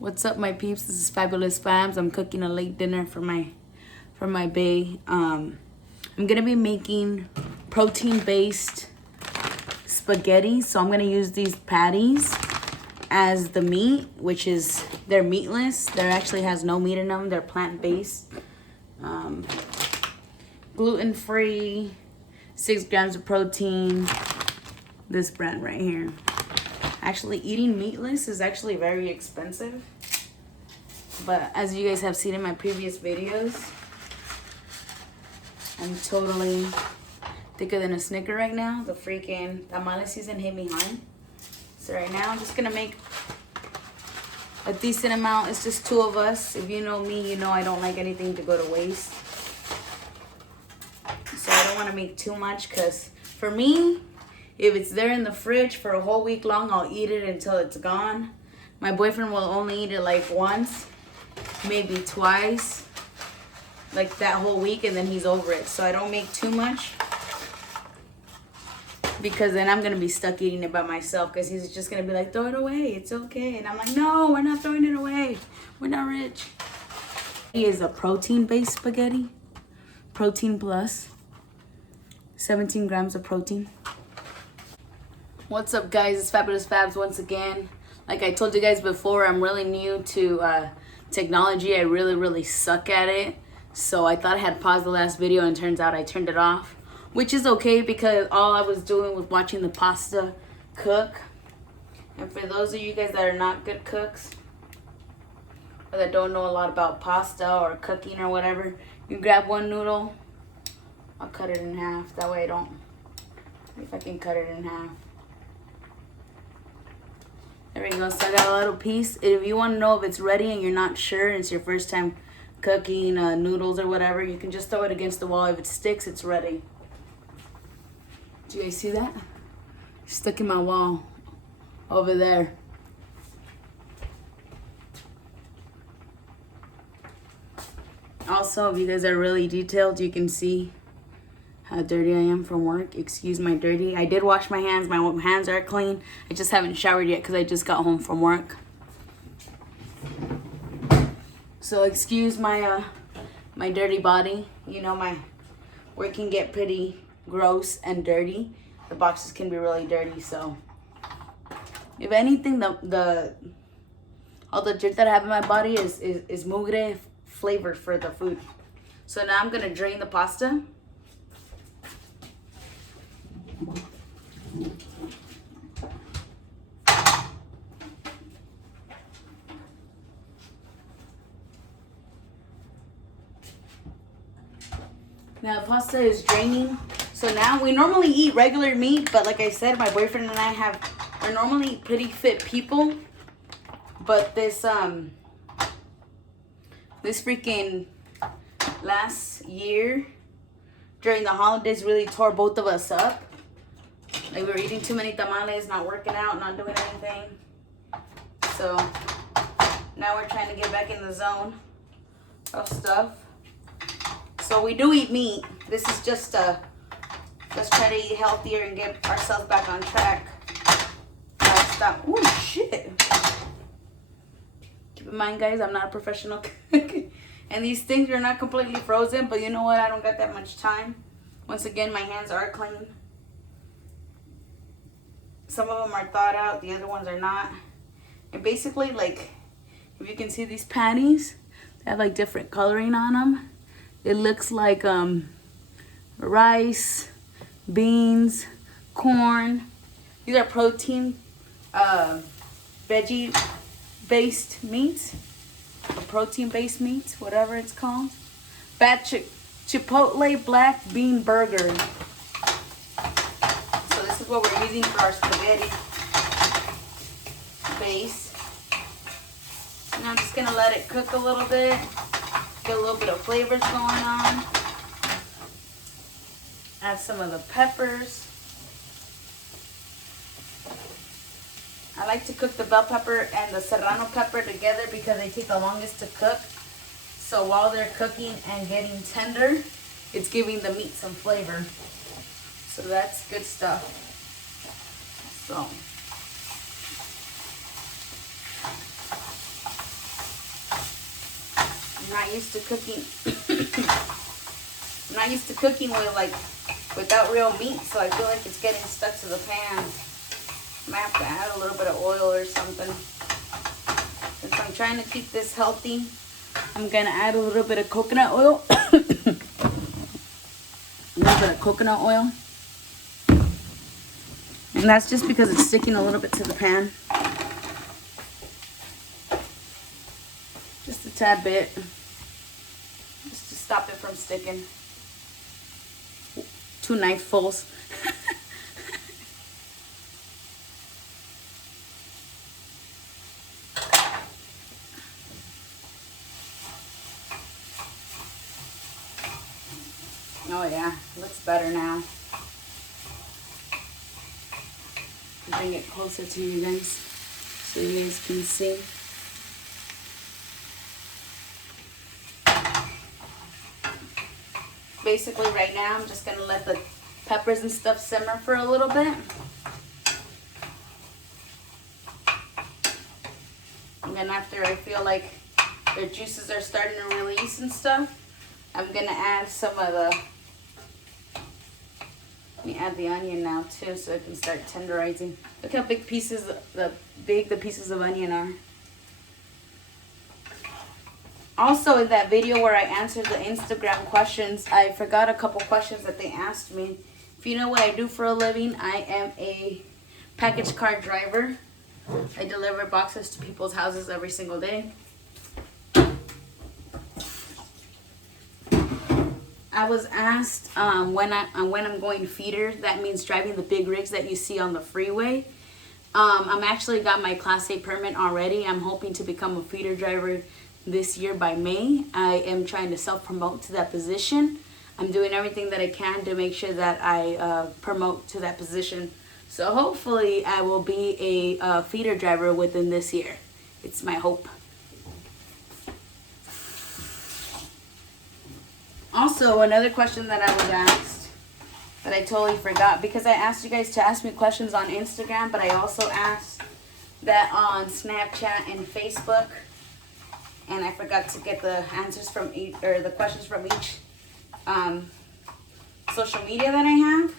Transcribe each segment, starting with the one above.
What's up, my peeps? This is Fabulous Fabs. I'm cooking a late dinner for my bae. I'm gonna be making protein-based spaghetti. So I'm gonna use these patties as the meat, which is they're meatless. There actually has no meat in them. They're plant-based, gluten-free, 6 grams of protein. This brand right here. Actually, eating meatless is actually very expensive. But as you guys have seen in my previous videos, I'm totally thicker than a Snicker right now. The freaking tamale season hit me hard. So right now, I'm just gonna make a decent amount. It's just 2 of us. If you know me, you know I don't like anything to go to waste. So I don't want to make too much because for me, if it's there in the fridge for a whole week long, I'll eat it until it's gone. My boyfriend will only eat it like once, maybe twice, like that whole week, and then he's over it. So I don't make too much because then I'm going to be stuck eating it by myself because he's just going to be like, throw it away. It's okay. And I'm like, no, we're not throwing it away. We're not rich. It is a protein-based spaghetti. Protein plus. 17 grams of protein. What's up, guys? It's Fabulous Fabs once again. Like I told you guys before, I'm really new to technology. I really suck at it. So I thought I had paused the last video, and turns out I turned it off, which is okay because all I was doing was watching the pasta cook. And for those of you guys that are not good cooks or that don't know a lot about pasta or cooking or whatever, you grab one noodle. I'll cut it in half. That way I don't, if I can cut it in half. There we go. So I got a little piece. If you want to know if it's ready and you're not sure, it's your first time cooking noodles or whatever, you can just throw it against the wall. If it sticks, it's ready. Do you guys see that? It's stuck in my wall over there. Also, if you guys are really detailed, you can see how dirty I am from work. Excuse my dirty. I did wash my hands. My hands are clean. I just haven't showered yet because I just got home from work. So excuse my my dirty body. You know, my work can get pretty gross and dirty. The boxes can be really dirty. So if anything, the all the dirt that I have in my body is mugre flavored for the food. So now I'm gonna drain the pasta. Now the pasta is draining. So now we normally eat regular meat, but like I said, my boyfriend and I are normally pretty fit people. But this freaking last year during the holidays really tore both of us up. Like we were eating too many tamales, not working out, not doing anything. So now we're trying to get back in the zone of stuff. So we do eat meat. This is just let's try to eat healthier and get ourselves back on track. Stop. Oh shit. Keep in mind, guys, I'm not a professional cook. And these things are not completely frozen, but you know what? I don't got that much time. Once again, my hands are clean. Some of them are thawed out, the other ones are not. And basically, like, if you can see these patties, they have like different coloring on them. It looks like rice, beans, corn. These are protein, veggie-based meats, or protein-based meats, whatever it's called. Fat Chipotle black bean burger. So this is what we're using for our spaghetti base. And I'm just gonna let it cook a little bit. Get a little bit of flavors going on. Add some of the peppers. I like to cook the bell pepper and the serrano pepper together because they take the longest to cook. So while they're cooking and getting tender, it's giving the meat some flavor. So that's good stuff. So I'm not used to cooking. I'm not used to cooking without real meat, so I feel like it's getting stuck to the pan. I might have to add a little bit of oil or something. Since I'm trying to keep this healthy, I'm gonna add a little bit of coconut oil. A little bit of coconut oil. And that's just because it's sticking a little bit to the pan. Just a tad bit. Just to stop it from sticking. 2 knifeluls. Oh yeah, looks better now. Bring it closer to you guys so you guys can see. Basically right now I'm just gonna let the peppers and stuff simmer for a little bit. And then after I feel like their juices are starting to release and stuff, I'm gonna add some of the, let me add the onion now too so it can start tenderizing. Look how big pieces, the pieces of onion are. Also, in that video where I answered the Instagram questions, I forgot a couple questions that they asked me. If you know what I do for a living, I am a package car driver. I deliver boxes to people's houses every single day. I was asked when I'm going feeder. That means driving the big rigs that you see on the freeway. I'm actually got my Class A permit already. I'm hoping to become a feeder driver this year by May. I am trying to self-promote to that position. I'm doing everything that I can to make sure that I promote to that position. So hopefully I will be a feeder driver within this year. It's my hope. Also, another question that I was asked that I totally forgot, because I asked you guys to ask me questions on Instagram, but I also asked that on Snapchat and Facebook, and I forgot to get the answers from each, or the questions from each social media that I have.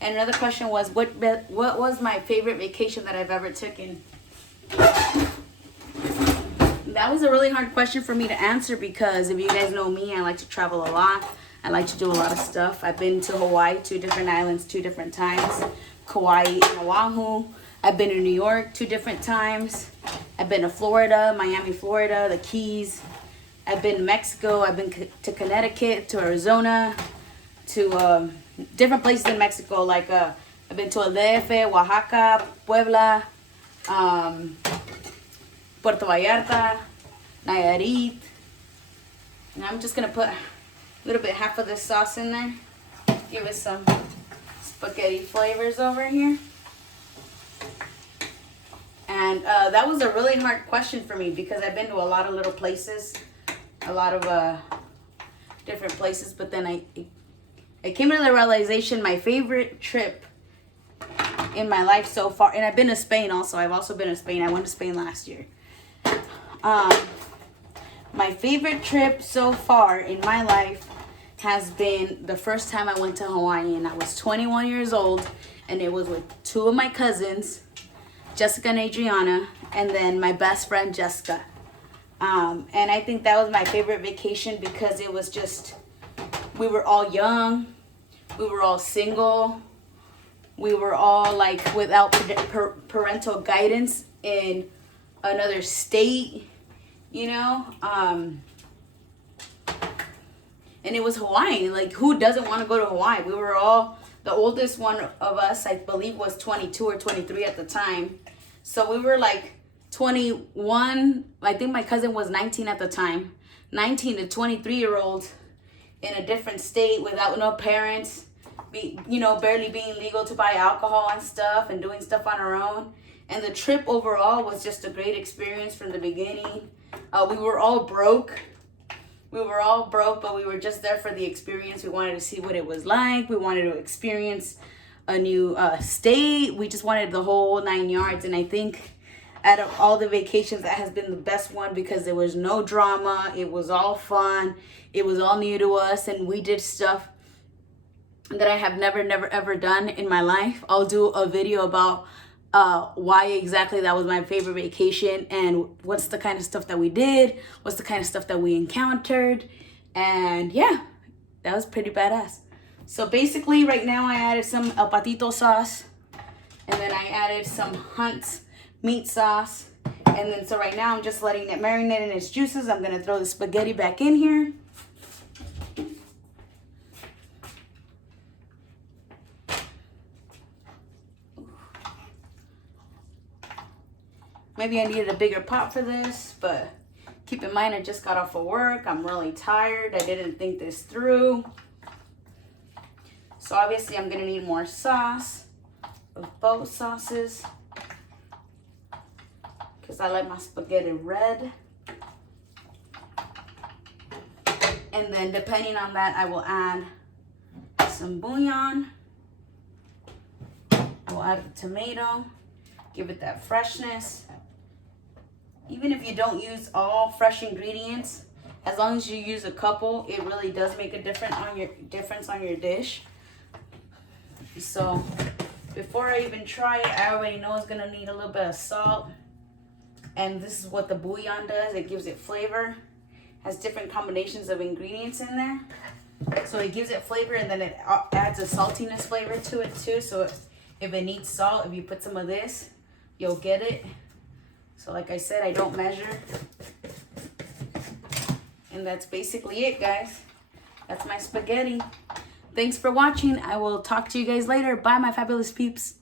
And another question was, what was my favorite vacation that I've ever taken? That was a really hard question for me to answer because if you guys know me, I like to travel a lot. I like to do a lot of stuff. I've been to Hawaii, 2 different islands, 2 different times. Kauai and Oahu. I've been to New York 2 different times. I've been to Florida, Miami, Florida, the Keys. I've been to Mexico. I've been to Connecticut, to Arizona, to different places in Mexico. Like I've been to El DF, Oaxaca, Puebla, Puerto Vallarta, Nayarit. And I'm just gonna put a little bit, half of this sauce in there. Give it some spaghetti flavors over here. And that was a really hard question for me because I've been to a lot of little places, a lot of different places. But then I came to the realization my favorite trip in my life so far, and I've been to Spain also. I've also been to Spain. I went to Spain last year. My favorite trip so far in my life has been the first time I went to Hawaii, and I was 21 years old, and it was with 2 of my cousins, Jessica and Adriana, and then my best friend Jessica. And I think that was my favorite vacation because it was just, we were all young, we were all single, we were all like without parental guidance in another state, you know. And it was Hawaii. Like, who doesn't want to go to Hawaii? We were all, the oldest one of us, I believe, was 22 or 23 at the time. So we were like 21. I think my cousin was 19 at the time. 19 to 23-year-olds in a different state without no parents, barely being legal to buy alcohol and stuff and doing stuff on our own. And the trip overall was just a great experience from the beginning. We were all broke. But we were just there for the experience. We wanted to see what it was like. We wanted to experience a new state. We just wanted the whole 9 yards. And I think out of all the vacations, that has been the best one because there was no drama. It was all fun. It was all new to us, and we did stuff that I have never ever done in my life. I'll do a video about why exactly that was my favorite vacation and what's the kind of stuff that we did, what's the kind of stuff that we encountered. And yeah, that was pretty badass. So basically right now I added some El Patito sauce, and then I added some Hunt's meat sauce. And then so right now I'm just letting it marinate in its juices. I'm gonna throw the spaghetti back in here. Maybe I needed a bigger pot for this, but keep in mind I just got off of work. I'm really tired. I didn't think this through. So obviously I'm gonna need more sauce of both sauces because I like my spaghetti red. And then depending on that, I will add some bouillon. I will add the tomato, give it that freshness. Even if you don't use all fresh ingredients, as long as you use a couple, it really does make a difference on your dish. So before I even try it, I already know it's gonna need a little bit of salt. And this is what the bouillon does. It gives it flavor. Has different combinations of ingredients in there. So it gives it flavor, and then it adds a saltiness flavor to it too. So if it needs salt, if you put some of this, you'll get it. So like I said, I don't measure. And that's basically it, guys. That's my spaghetti. Thanks for watching. I will talk to you guys later. Bye, my fabulous peeps.